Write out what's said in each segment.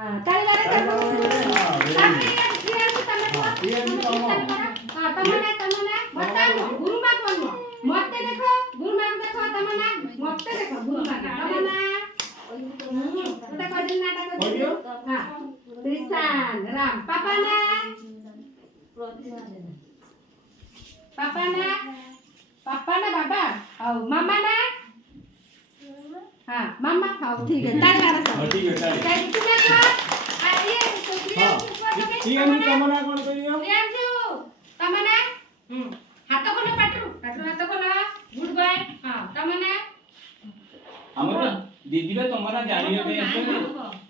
हां ताली मारे सब ताली क्लियर तमे को हां तमना बताओ गुरु मां कोन मते देखो गुरु मां देखो तमना मते देखो गुरु मां तमना ओटा कदिन नाटक करियो हां त्रिशान राम पापा ना बाबा और मामा ना हां मामा हां ठीक है ताली मारो सब ठीक है ताली तुम्हें को आ ये तो क्लियर ठीक है मैं तमना कोन करियो प्रियांशु तमना हाथ कोन पाटू हाथ कोन गुड बाय हां तमना हमरा दीदी रे तमना जानियो पे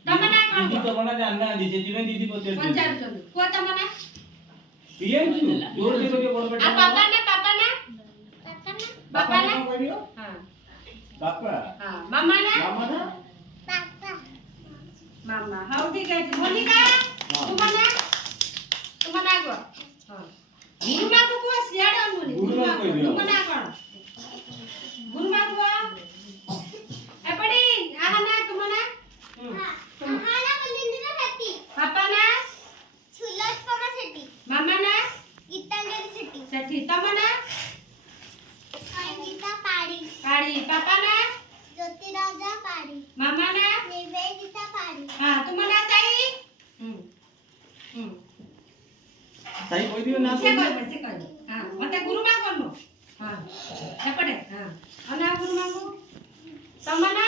तमना कोन दीदी तमना जानना दीदी जिने दीदी पोते पंचायत चंद को तमना प्रियांशु जोर से करियो बड़ बेटा आ पापा ना पापा ना करियो हां पापा हां मामा ना पापा मामा हाउ ठीक है मोनिका तुमना गो हां गुरु मां को सियाड अनुनी गुरु मां को तुमना कोन गुरु मां को एपडी आहाना तुमना आहाना बलिंदिना सेठी पापा ना सुलत पमा सेठी मामा ना गीतांजलि सेठी सेठी तमना संगीता पाड़ी पाड़ी पापा ना ज्योति राजा पाड़ी मामा ना निवेदिता पाड़ी हां तुमना सही सही कोई दियो ना से कर हां मते गुरु मां कोन हां एपडे हां अना गुरु मां को तमना